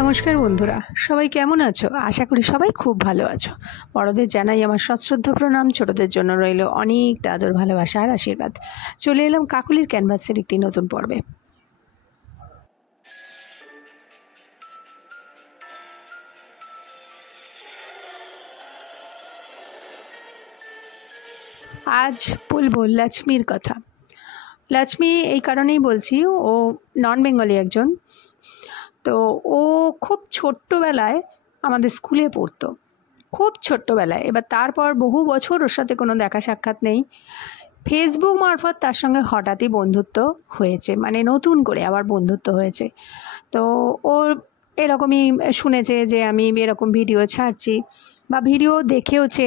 নমস্কার বন্ধুরা, সবাই কেমন আছো? আশা করি সবাই খুব ভালো আছো। বড়দের জানাই আমার সশ্রদ্ধ প্রণাম, ছোটদের জন্য রইল অনেক আদর, ভালোবাসা আর আশীর্বাদ। চলে এলাম কাকুলির ক্যানভাসের একটি নতুন পর্বে। আজ বলবো লক্ষ্মীর কথা। লক্ষ্মী এই কারণেই বলছি, ও নন বেঙ্গলি একজন। তো ও খুব ছোট্টবেলায় আমাদের স্কুলে পড়তো, খুব ছোট্টবেলায়। এবার তারপর বহু বছর ওর সাথে কোনো দেখা সাক্ষাৎ নেই। ফেসবুক মারফত তার সঙ্গে হঠাৎই বন্ধুত্ব হয়েছে, মানে নতুন করে আবার বন্ধুত্ব হয়েছে। তো ওর এরকমই শুনেছে যে আমি এরকম ভিডিও ছাড়ছি, বা ভিডিও দেখেওছে,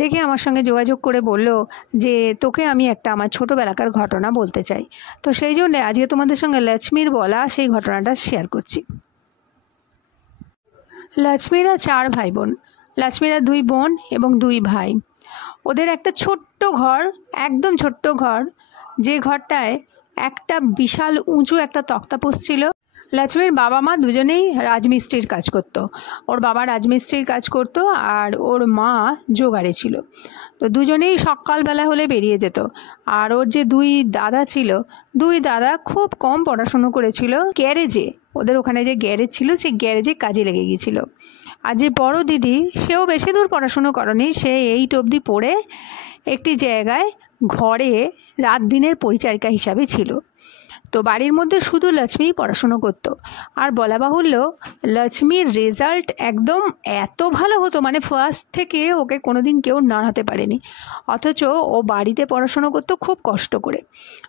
দেখে আমার সঙ্গে যোগাযোগ করে বলল যে তোকে আমি একটা আমার ছোটোবেলাকার ঘটনা বলতে চাই। তো সেই জন্যে আজকে তোমাদের সঙ্গে লক্ষ্মীর বলা সেই ঘটনাটা শেয়ার করছি। লক্ষ্মীরা 4 ভাই বোন। লক্ষ্মীরা 2 বোন এবং 2 ভাই। ওদের একটা ছোট্ট ঘর, একদম ছোট্ট ঘর, যে ঘরটায় একটা বিশাল উঁচু একটা তক্তাপোষ ছিল। লক্ষ্মীর বাবা মা দুজনেই রাজমিস্ত্রির কাজ করত। ওর বাবা রাজমিস্ত্রির কাজ করত আর ওর মা জোগাড়ে ছিল। তো দুজনেই সকালবেলা হলে বেরিয়ে যেত। আর ওর যে 2 দাদা ছিল, 2 দাদা খুব কম পড়াশুনো করেছিল। গ্যারেজে, ওদের ওখানে যে গ্যারেজ ছিল সেই গ্যারেজে কাজে লেগে গিয়েছিল। আর যে বড় দিদি, সেও বেশি দূর পড়াশুনো করেনি, সে 8 অবধি পড়ে একটি জায়গায় ঘরে রাত দিনের পরিচারিকা হিসাবে ছিল। তো বাড়ির মধ্যে শুধু লক্ষ্মীই পড়াশুনো করতো। আর বলা বাহুল্য, লক্ষ্মীর রেজাল্ট একদম এত ভালো হতো, মানে ফার্স্ট থেকে ওকে কোনো দিন কেউ নাড়াতে পারেনি। অথচ ও বাড়িতে পড়াশুনো করতো খুব কষ্ট করে।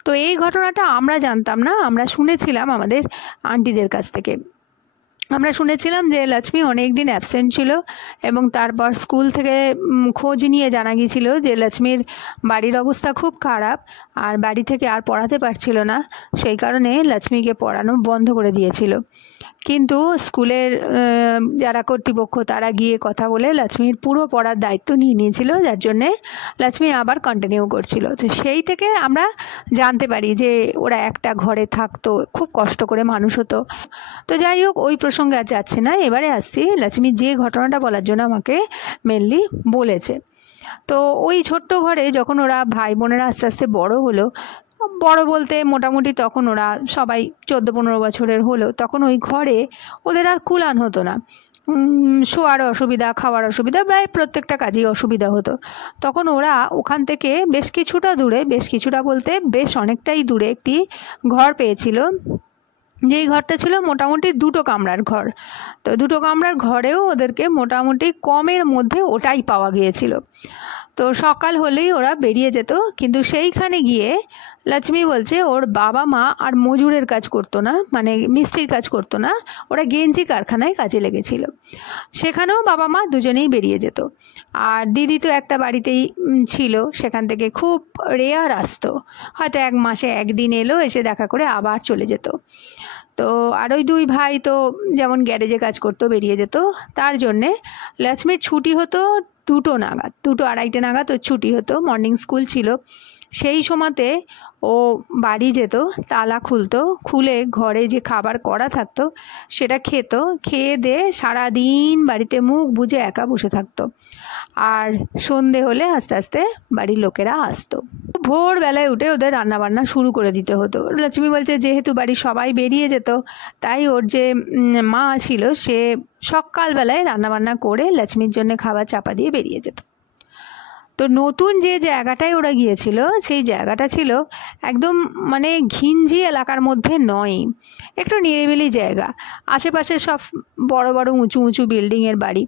তো এই ঘটনাটা আমরা জানতাম না, আমরা শুনেছিলাম আমাদের আন্টিদের কাছ থেকে। আমরা শুনেছিলাম যে লক্ষ্মী অনেক দিন অ্যাবসেন্ট ছিল, এবং তারপর স্কুল থেকে খোঁজ নিয়ে জানা গিয়েছিল যে লক্ষ্মীর বাড়ির অবস্থা খুব খারাপ, আর বাড়ি থেকে আর পড়াতে পারছিল না। সেই কারণে লক্ষ্মীকে পড়ানো বন্ধ করে দিয়েছিল। কিন্তু স্কুলের যারা কর্তৃপক্ষ তারা গিয়ে কথা বলে লক্ষ্মীর পুরো পড়ার দায়িত্ব নিয়ে নিয়েছিল, যার জন্যে লক্ষ্মী আবার কন্টিনিউ করছিল। তো সেই থেকে আমরা জানতে পারি যে ওরা একটা ঘরে থাকতো, খুব কষ্ট করে মানুষ হতো। তো যাই হোক, ওই প্রসঙ্গে আর যাচ্ছে না, এবারে আসছি লক্ষ্মী যে ঘটনাটা বলার জন্য আমাকে মেনলি বলেছে। তো ওই ছোট্ট ঘরে যখন ওরা ভাই বোনেরা আস্তে আস্তে বড় হলো, বড় বলতে মোটামুটি তখন ওরা সবাই 14-15 বছরের হলো, তখন ওই ঘরে ওদের আর কুলান হতো না। শোয়ার অসুবিধা, খাওয়ার অসুবিধা, প্রায় প্রত্যেকটা কাজেই অসুবিধা হতো। তখন ওরা ওখান থেকে বেশ কিছুটা দূরে, বেশ কিছুটা বলতে বেশ অনেকটাই দূরে একটি ঘর পেয়েছিল, যেই ঘরটা ছিল মোটামুটি 2 কামরার ঘর। তো 2 কামরার ঘরেও ওদেরকে মোটামুটি কমের মধ্যে ওটাই পাওয়া গিয়েছিল। তো সকাল হলেই ওরা বেরিয়ে যেত, কিন্তু সেইখানে গিয়ে লক্ষ্মী বলছে ওর বাবা মা আর মজুরের কাজ করতো না, মানে মিস্ত্রির কাজ করতো না, ওরা গেঞ্জি কারখানায় কাজে লেগেছিল। সেখানেও বাবা মা দুজনেই বেরিয়ে যেত। আর দিদি তো একটা বাড়িতেই ছিল, সেখান থেকে খুব রেয়ার আসতো, হয়তো 1 মাসে 1 দিন এলো, এসে দেখা করে আবার চলে যেত। তো আর ওই 2 ভাই তো যেমন গ্যারেজে কাজ করতো, বেরিয়ে যেত। তার জন্যে লক্ষ্মীর ছুটি হতো 2টো নাগাদ, 2-2:30 নাগাদ ওর ছুটি হতো, মর্নিং স্কুল ছিল। সেই সময়তে ও বাড়ি যেত, তালা খুলতো, খুলে ঘরে যে খাবার করা থাকতো সেটা খেত, খেয়ে দিয়ে সারাদিন বাড়িতে মুখ বুজে একা বসে থাকতো। আর সন্ধে হলে আস্তে আস্তে বাড়ির লোকেরা আসতো। ভোরবেলায় উঠে ওদের রান্নাবান্না শুরু করে দিতে হতো। লক্ষ্মী বলছে যেহেতু বাড়ির সবাই বেরিয়ে যেত, তাই ওর যে মা ছিল সে সকালবেলায় রান্নাবান্না করে লক্ষ্মীর জন্য খাবার চাপা দিয়ে বেরিয়ে যেত। তো নতুন যে জায়গাটায় ওরা গিয়েছিল সেই জায়গাটা ছিল একদম মানে ঘিঞ্জি এলাকার মধ্যে নয়, একটু নিরিবিলি জায়গা। আশেপাশে সব বড় বড় উঁচু উঁচু বিল্ডিংয়ের বাড়ি,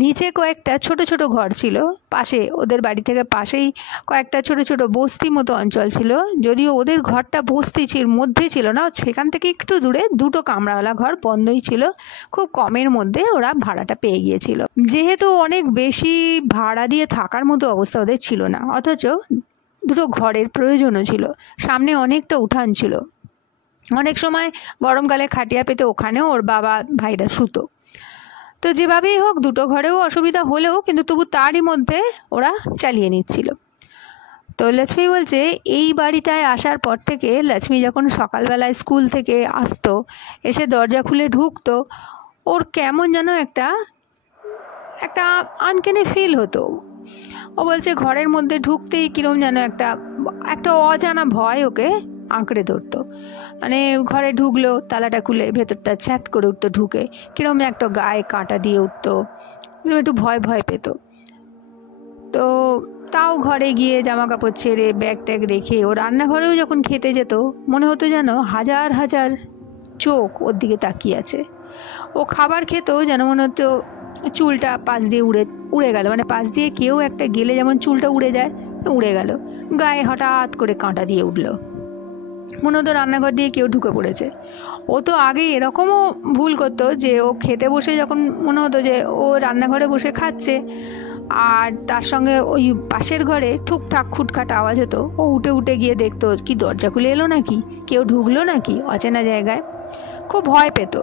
নিচে কয়েকটা ছোট ছোট ঘর ছিল। পাশে ওদের বাড়ি থেকে পাশেই কয়েকটা ছোট ছোট বস্তি মতো অঞ্চল ছিল, যদিও ওদের ঘরটা বস্তির মধ্যে ছিল না, সেখান থেকে একটু দূরে 2টো কামরাওয়ালা ঘর বন্ধই ছিল। খুব কমের মধ্যে ওরা ভাড়াটা পেয়ে গিয়েছিল। যেহেতু অনেক বেশি ভাড়া দিয়ে থাকার মতো অবস্থা ওদের ছিল না, অথচ 2টো ঘরের প্রয়োজনও ছিল। সামনে অনেকটা উঠান ছিল, অনেক সময় গরমকালে খাটিয়া পেতে ওখানেও ওর বাবা ভাইরা শুতো। তো যেভাবেই হোক 2টো ঘরেও অসুবিধা হলেও কিন্তু তবু তারই মধ্যে ওরা চালিয়ে নিচ্ছিল। তো লক্ষ্মী বলছে এই বাড়িটায় আসার পর থেকে লক্ষ্মী যখন সকালবেলায় স্কুল থেকে আসতো, এসে দরজা খুলে ঢুকতো, ওর কেমন যেন একটা একটা আনকেনে ফিল হতো। ও বলছে ঘরের মধ্যে ঢুকতেই কীরকম যেন একটা একটা অজানা ভয় ওকে আঁকড়ে ধরতো। মানে ঘরে ঢুকলো, তালাটা খুলে ভেতরটা ছ্যাঁত করে উঠতো, ঢুকে কীরকম একটা গায়ে কাঁটা দিয়ে উঠতো, একটু ভয় ভয় পেত। তো তাও ঘরে গিয়ে জামা কাপড় ছেড়ে ব্যাগ ট্যাগ রেখে ও রান্নাঘরেও যখন খেতে যেত মনে হতো যেন হাজার হাজার চোখ ওর দিকে তাকিয়ে আছে। ও খাবার খেত যেন মনে হতো চুলটা পাশ দিয়ে উড়ে গেল, মানে পাশ দিয়ে কেউ একটা গেলে যেমন চুলটা উড়ে যায়, উড়ে গেল। গায়ে হঠাৎ করে কাঁটা দিয়ে উঠলো, মনে হতো রান্নাঘর দিয়ে কেউ ঢুকে পড়েছে। ও তো আগে এরকমও ভুল করতো যে ও খেতে বসে যখন মনে হতো যে ও রান্নাঘরে বসে খাচ্ছে আর তার সঙ্গে ওই পাশের ঘরে ঠুকঠাক খুটখাট আওয়াজ হতো, ও উঠে উঠে গিয়ে দেখতো কি দরজা খুলে এলো নাকি, কেউ ঢুকলো নাকি অচেনা জায়গায়, খুব ভয় পেত।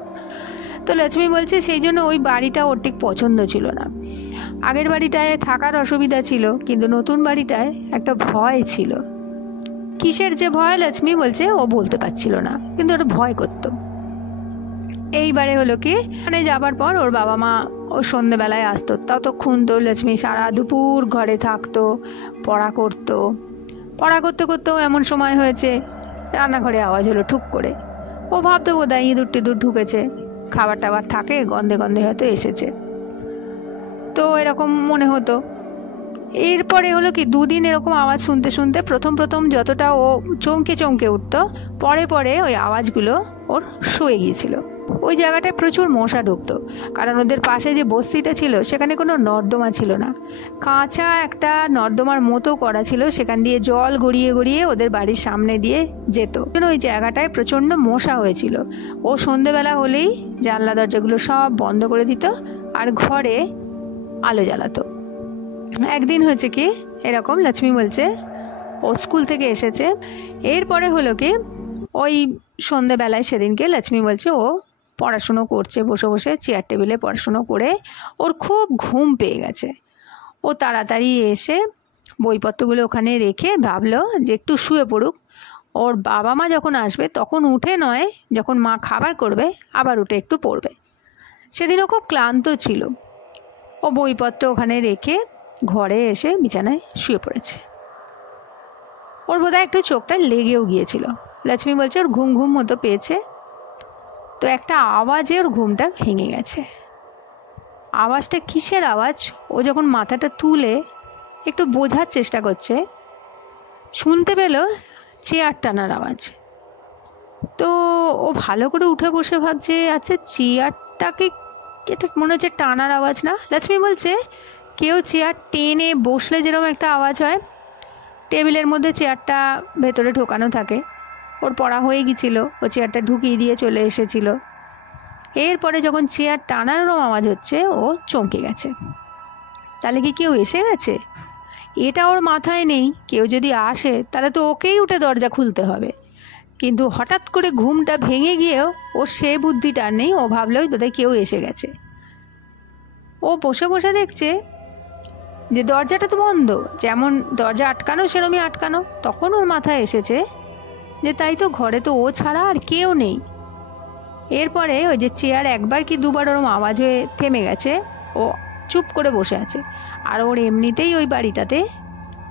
তো লক্ষ্মী বলছে সেই জন্য ওই বাড়িটা ওর ঠিক পছন্দ ছিল না। আগের বাড়িটায় থাকার অসুবিধা ছিল, কিন্তু নতুন বাড়িটায় একটা ভয় ছিল। কিসের যে ভয় লক্ষ্মী বলছে ও বলতে পারছিল না, কিন্তু ওটা ভয় করতো। এইবারে হলো কি, মানে যাবার পর ওর বাবা মা ও সন্ধ্যেবেলায় আসতো, ততক্ষণ তো লক্ষ্মী সারা দুপুর ঘরে থাকতো, পড়া করতো। পড়া করতে করতেও এমন সময় হয়েছে রান্নাঘরে আওয়াজ হলো ঠুক করে। ও ভাবতো বোধহয় ইঁদুর টিঁদুর ঢুকেছে, খাবার টাবার থাকে গন্ধে গন্ধে হয়তো এসেছে, তো এরকম মনে হতো। এরপরে হলো কি, দুদিন এরকম আওয়াজ শুনতে শুনতে প্রথম যতটা ও চমকে চমকে উঠতো, পরে পরে ওই আওয়াজগুলো ওর শুয়ে গিয়েছিল। ওই জায়গাটায় প্রচুর মশা ঢুকতো, কারণ ওদের পাশে যে বস্তিটা ছিল সেখানে কোনো নর্দমা ছিল না, কাঁচা একটা নর্দমার মতো করা ছিল, সেখান দিয়ে জল গড়িয়ে গড়িয়ে ওদের বাড়ির সামনে দিয়ে যেত। ওই জায়গাটায় প্রচণ্ড মশা হয়েছিল। ও সন্ধেবেলা হলেই জানলা দরজাগুলো সব বন্ধ করে দিত আর ঘরে আলো জ্বালাতো। একদিন হয়েছে কি এরকম, লক্ষ্মী বলছে ও স্কুল থেকে এসেছে, এরপরে হলো কি ওই সন্ধেবেলায় সেদিনকে লক্ষ্মী বলছে ও পড়াশুনো করছে, বসে বসে চেয়ার টেবিলে পড়াশুনো করে ওর খুব ঘুম পেয়ে গেছে। ও তাড়াতাড়ি এসে বইপত্রগুলো ওখানে রেখে ভাবলো যে একটু শুয়ে পড়ুক, ওর বাবা মা যখন আসবে তখন উঠে নয়, যখন মা খাবার করবে আবার উঠে একটু পড়বে। সেদিনও খুব ক্লান্ত ছিল। ও বইপত্র ওখানে রেখে ঘরে এসে বিছানায় শুয়ে পড়েছে। ওর বোধহয় একটু চোখটা লেগেও গিয়েছিল। লক্ষ্মী বলছে ওর ঘুম ঘুম মতো পেয়েছে, তো একটা আওয়াজে ওর ঘুমটা ভেঙে গেছে। আওয়াজটা কিসের আওয়াজ ও যখন মাথাটা তুলে একটু বোঝার চেষ্টা করছে, শুনতে পেল চেয়ার টানার আওয়াজ। তো ও ভালো করে উঠে বসে ভাবছে আচ্ছা চেয়ারটাকে, এটা মনে হচ্ছে টানার আওয়াজ না। লক্ষ্মী বলছে কেউ চেয়ার টেনে বসলে যেরকম একটা আওয়াজ হয়, টেবিলের মধ্যে চেয়ারটা ভেতরে ঢোকানো থাকে, ওর পড়া হয়ে গিয়েছিল, ও চেয়ারটা ঢুকিয়ে দিয়ে চলে এসেছিল। এরপরে যখন চেয়ার টানারও আওয়াজ হচ্ছে ও চমকে গেছে। তাহলে কি কেউ এসে গেছে? এটা ওর মাথায় নেই, কেউ যদি আসে তাহলে তো ওকেই উঠে দরজা খুলতে হবে। কিন্তু হঠাৎ করে ঘুমটা ভেঙে গিয়েও ওর সে বুদ্ধিটা নেই, ও ভাবলো বোধহয় কেউ এসে গেছে। ও বসে বসে দেখছে যে দরজাটা তো বন্ধ, যেমন দরজা আটকানো সেরকমই আটকানো। তখন ওর মাথায় এসেছে যে তাই তো, ঘরে তো ও ছাড়া আর কেউ নেই। এরপরে ওই যে চেয়ার একবার কি দুবার ওরম আওয়াজ হয়ে থেমে গেছে, ও চুপ করে বসে আছে। আর ওর এমনিতেই ওই বাড়িটাতে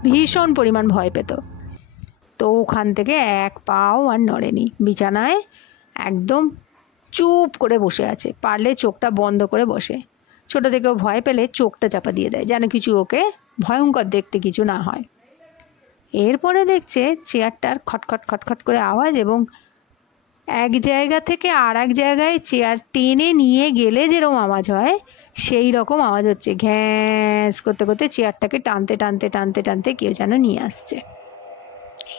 ভীষণ পরিমাণ ভয় পেত, তো ওখান থেকে এক পাও আর নড়েনি, বিছানায় একদম চুপ করে বসে আছে। পারলে চোখটা বন্ধ করে বসে, ছোটো থেকেও ভয় পেলে চোখটা চাপা দিয়ে দেয় যেন কিছু ওকে ভয়ঙ্কর দেখতে কিছু না হয়। এরপরে দেখছে চেয়ারটার খটখট খটখট করে আওয়াজ, এবং এক জায়গা থেকে আর এক জায়গায় চেয়ার টেনে নিয়ে গেলে যেরকম আওয়াজ হয় সেই রকম আওয়াজ হচ্ছে। ঘ্যাঁস করতে করতে চেয়ারটাকে টানতে টানতে টানতে টানতে কেউ যেন নিয়ে আসছে।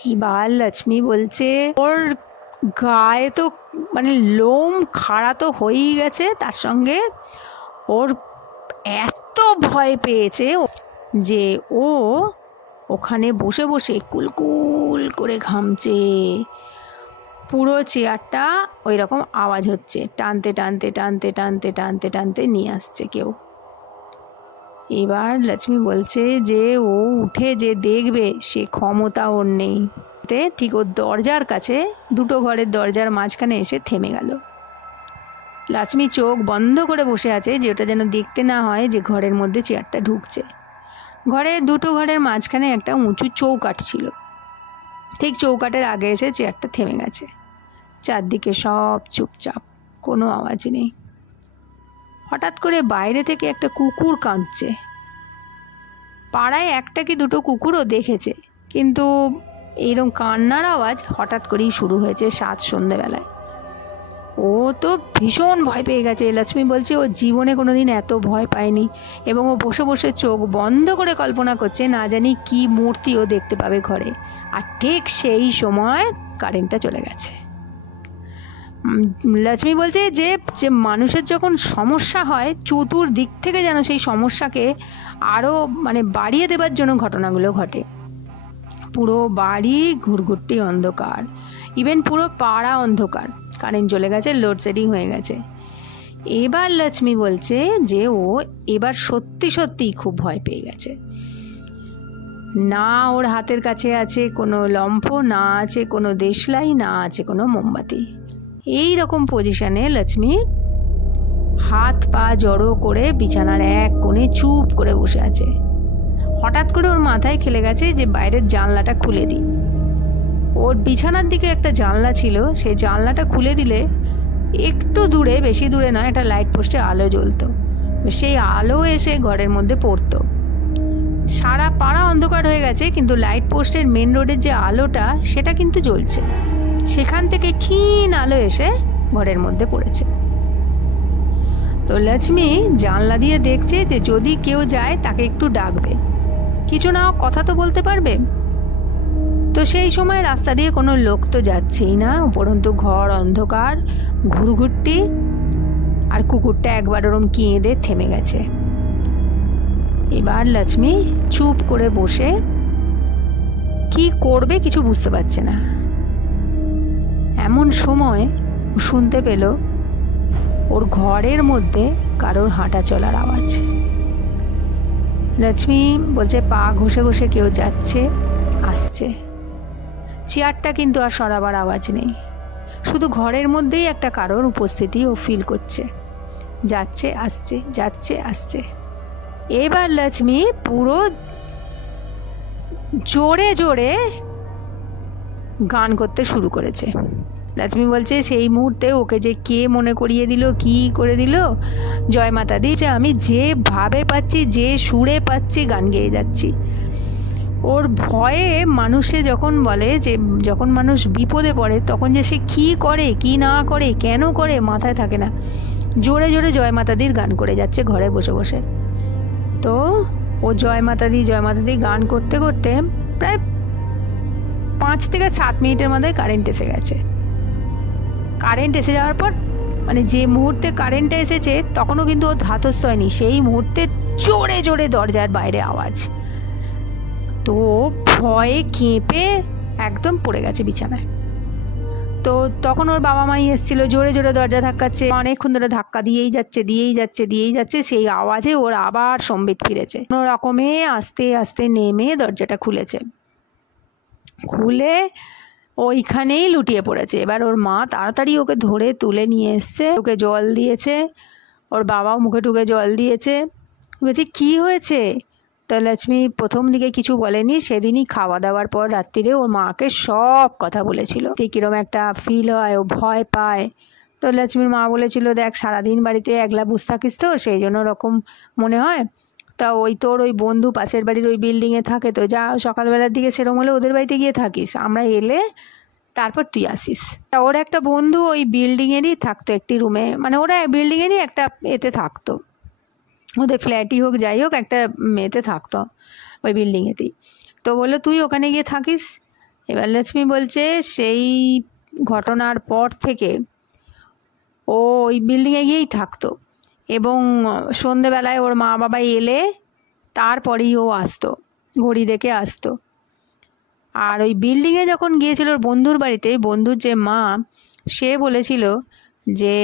এইবার লক্ষ্মী বলছে ওর গায়ে তো মানে লোম খাড়া তো হয়েই গেছে, তার সঙ্গে ওর এত ভয় পেয়েছে যে ও ওখানে বসে বসে কুলকুল করে ঘামছে। পুরো চেয়ারটা ওই রকম আওয়াজ হচ্ছে, টানতে টানতে টানতে টানতে টানতে টানতে নিয়ে আসছে কেউ। এবার লক্ষ্মী বলছে যে ও উঠে যে দেখবে সে ক্ষমতা ওর নেই। ঠিক ওর দরজার কাছে, দুটো ঘরের দরজার মাঝখানে এসে থেমে গেল। লক্ষ্মী চোখ বন্ধ করে বসে আছে যে ওটা যেন দেখতে না হয় যে ঘরের মধ্যে চেয়ারটা ঢুকছে। দুটো ঘরের মাঝখানে একটা উঁচু চৌকাঠ ছিল। ঠিক চৌকাঠের আগে এসে চেয়ারটা থেমে গেছে। চারদিকে সব চুপচাপ, কোনো আওয়াজ নেই। হঠাৎ করে বাইরে থেকে একটা কুকুর কাঁদছে। পাড়ায় একটা কি দুটো কুকুরও দেখেছে, কিন্তু এইরকম কান্নার আওয়াজ হঠাৎ করেই শুরু হয়েছে সন্ধ্যেবেলায়। ও তো ভীষণ ভয় পেয়ে গেছে। লক্ষ্মী বলছে ও জীবনে কোনোদিন এত ভয় পায়নি, এবং ও বসে বসে চোখ বন্ধ করে কল্পনা করছে না জানি কি মূর্তি ও দেখতে পাবে ঘরে। আর ঠিক সেই সময় কারেন্টটা চলে গেছে। লক্ষ্মী বলছে যে যে মানুষের যখন সমস্যা হয়, চতুর্দিক থেকে যেন সেই সমস্যাকে আরও বাড়িয়ে দেবার জন্য ঘটনাগুলো ঘটে। পুরো বাড়ি ঘুরঘুরটি অন্ধকার, ইভেন পুরো পাড়া অন্ধকার। কারেন্ট চলে গেছে, লোডশেডিং হয়ে গেছে। এবার লক্ষ্মী বলছে যে ও এবার সত্যি সত্যিই খুব ভয় পেয়ে গেছে। না ওর হাতের কাছে আছে কোনো লম্ফ, না আছে কোনো দেশলাই, না আছে কোনো মোমবাতি। এই রকম পজিশনে লক্ষ্মী হাত পা জড়ো করে বিছানার এক কোণে চুপ করে বসে আছে। হঠাৎ করে ওর মাথায় খেলে গেছে যে বাইরের জানলাটা খুলে দিই। ওর বিছানার দিকে একটা জানলা ছিল, সেই জানলাটা খুলে দিলে একটু দূরে, বেশি দূরে নয়, একটা লাইট পোস্টে আলো জ্বলতো। সেই আলো এসে ঘরের মধ্যে পড়তো। সারা পাড়া অন্ধকার হয়ে গেছে, কিন্তু লাইট পোস্টের মেন রোডের যে আলোটা সেটা কিন্তু জ্বলছে। সেখান থেকে ক্ষীণ আলো এসে ঘরের মধ্যে পড়েছে। তো লক্ষ্মী জানলা দিয়ে দেখছে যে যদি কেউ যায় তাকে একটু ডাকবে, কিছু না কথা তো বলতে পারবে। তো সেই সময় রাস্তা দিয়ে কোনো লোক তো যাচ্ছেই না, উপরন্তু ঘর অন্ধকার, ঘুরঘুরটি। আর কুকুরটা একবার ওরম কেঁদে থেমে গেছে। এবার লক্ষ্মী চুপ করে বসে কি করবে কিছু বুঝতে পারছে না। এমন সময় শুনতে পেল ওর ঘরের মধ্যে কারোর হাঁটা চলার আওয়াজ। লক্ষ্মী বলছে পা ঘষে ঘষে কেউ যাচ্ছে আসছে। চেয়ারটা কিন্তু আর সরাবার আওয়াজ নেই, শুধু ঘরের মধ্যেই একটা কারোর উপস্থিতি ও ফিল করছে, যাচ্ছে আসছে, যাচ্ছে আসছে। এবার লক্ষ্মী পুরো জোরে জোরে গান করতে শুরু করেছে। লক্ষ্মী বলছে সেই মুহূর্তে ওকে যে কে মনে করিয়ে দিল, কি করে দিল, জয় মাতা দি, যে আমি যেভাবে পাচ্ছি, যে সুরে পাচ্ছি গান গেয়ে যাচ্ছি। ওর ভয়ে মানুষে যখন বলে যে যখন মানুষ বিপদে পড়ে তখন যে সে কী করে কি না করে কেন করে মাথায় থাকে না। জোরে জোরে জয় মাতাদির গান করে যাচ্ছে ঘরে বসে বসে। তো ও জয় মাতাদি গান করতে করতে প্রায় 5 থেকে 7 মিনিটের মধ্যে কারেন্ট এসে গেছে। কারেন্ট এসে যাওয়ার পর যে মুহূর্তে কারেন্টটা এসেছে তখনও কিন্তু ও ধাতস্থ হয়নি, সেই মুহূর্তে জোরে জোরে দরজার বাইরে আওয়াজ। তো ভয়ে কেঁপে একদম পড়ে গেছে বিছানায়। তো তখন ওর বাবা মাই এসেছিল, জোরে জোরে দরজা ধাক্কাচ্ছে, অনেকক্ষণ ধরে ধাক্কা দিয়েই যাচ্ছে। সেই আওয়াজে ওর আবার সম্বিত ফিরেছে। কোনো রকমে আস্তে আস্তে নেমে দরজাটা খুলে ওইখানেই লুটিয়ে পড়েছে। এবার ওর মা তাড়াতাড়ি ওকে ধরে তুলে নিয়ে এসছে, ওকে জল দিয়েছে, ওর বাবাও মুখে টুকে জল দিয়েছে। বলছি কী হয়েছে? তো লক্ষ্মী প্রথম দিকে কিছু বলেনি, সেদিনই খাওয়া দাওয়ার পর রাত্রিরে ওর মাকে সব কথা বলেছিল, কীরকম একটা ফিল হয়, ও ভয় পায়। তো লক্ষ্মীর মা বলেছিল দেখ সারাদিন বাড়িতে একলা বুঝ থাকিস তো সেই জন্য ওরকম মনে হয়। তা তোর ওই বন্ধু পাশের বাড়ির ওই বিল্ডিংয়ে থাকে, তো যা সকালবেলার দিকে সেরকম হলে ওদের বাড়িতে গিয়ে থাকিস, আমরা এলে তারপর তুই আসিস। তা ওর একটা বন্ধু ওই বিল্ডিংয়েরই থাকতো একটি রুমে, ওরা বিল্ডিংয়েরই একটা এতে থাকতো, ওদের ফ্ল্যাটই হোক যাই হোক একটা মেয়েতে থাকতো ওই বিল্ডিংয়েতেই। তো বললো তুই ওখানে গিয়ে থাকিস। এবার লক্ষ্মী বলছে সেই ঘটনার পর থেকে ও ওই বিল্ডিংয়ে গিয়েই থাকতো, এবং সন্ধেবেলায় ওর মা বাবা এলে তারপরেই ও আসতো, ঘড়ি দেখে আসতো। আর ওই বিল্ডিংয়ে যখন গিয়েছিল ওর বন্ধুর বাড়িতে, বন্ধুর যে মা সে বলেছিল যে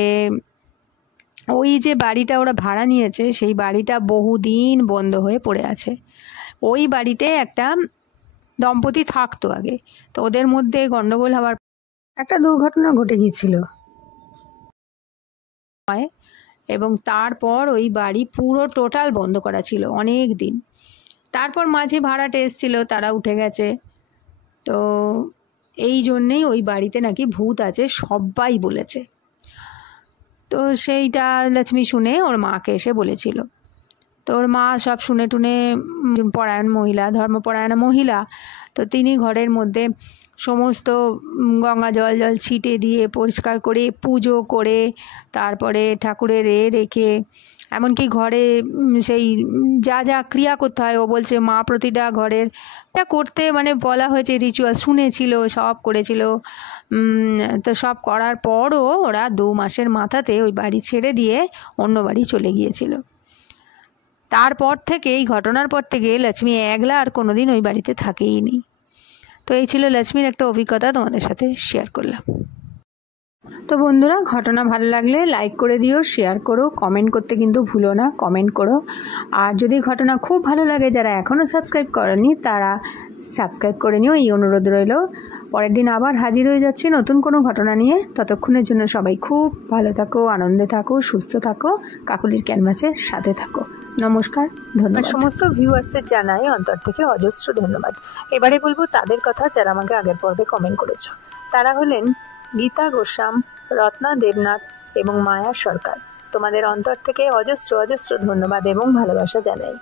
ওই যে বাড়িটা ওরা ভাড়া নিয়েছে সেই বাড়িটা বহুদিন বন্ধ হয়ে পড়ে আছে। ওই বাড়িতে একটা দম্পতি থাকতো আগে, তো ওদের মধ্যে গণ্ডগোল হওয়ার একটা দুর্ঘটনা ঘটে গিয়েছিল। এবং তারপর ওই বাড়ি পুরো টোটাল বন্ধ করা ছিল অনেক দিন। তারপর মাঝে ভাড়াটে এসেছিল, তারা উঠে গেছে। তো এই জন্যেই ওই বাড়িতে নাকি ভূত আছে সবাই বলেছে। তো সেইটা লক্ষ্মী শুনে ওর মাকে এসে বলেছিল। তো ওর মা সব শুনে টুনে, পরায়ণ মহিলা, ধর্মপরায়ণা মহিলা, তো তিনি ঘরের মধ্যে সমস্ত গঙ্গা জল ছিটে দিয়ে পরিষ্কার করে পুজো করে তারপরে ঠাকুরের রেখে, এমনকি ঘরে সেই যা যা ক্রিয়া করতে হয়, ও বলছে মা প্রতিটা ঘরের এটা করতে মানে বলা হয়েছে রিচুয়াল শুনেছিল, সব করেছিল। তো সব করার পরও ওরা 2 মাসের মাথাতে ওই বাড়ি ছেড়ে দিয়ে অন্য বাড়ি চলে গিয়েছিল। তারপর থেকে, এই ঘটনার পর থেকে লক্ষ্মী একলা আর কোনোদিন ওই বাড়িতে থাকেই নি। তো এই ছিল লক্ষ্মীর একটা অভিজ্ঞতা, তোমাদের সাথে শেয়ার করলাম। তো বন্ধুরা, ঘটনা ভালো লাগলে লাইক করে দিও, শেয়ার করো, কমেন্ট করতে কিন্তু ভুলো না, কমেন্ট করো। আর যদি ঘটনা খুব ভালো লাগে, যারা এখনও সাবস্ক্রাইব করেনি তারা সাবস্ক্রাইব করে নিও, এই অনুরোধ রইল। পরের দিন আবার হাজির হয়ে যাচ্ছি নতুন কোনো ঘটনা নিয়ে। ততক্ষণের জন্য সবাই খুব ভালো থাকো, আনন্দে থাকো, সুস্থ থাকো, কাকুলির ক্যানভাসের সাথে থাকো। নমস্কার, ধন্যবাদ। সমস্ত ভিউয়ার্সদের জানাই অন্তর থেকে অজস্র ধন্যবাদ। এবারে বলবো তাদের কথা যারা আমাকে আগের পর্বে কমেন্ট করেছো। তারা হলেন গীতা গোস্বাম, রত্না দেবনাথ এবং মায়া সরকার। তোমাদের অন্তর থেকে অজস্র অজস্র ধন্যবাদ এবং ভালোবাসা জানাই।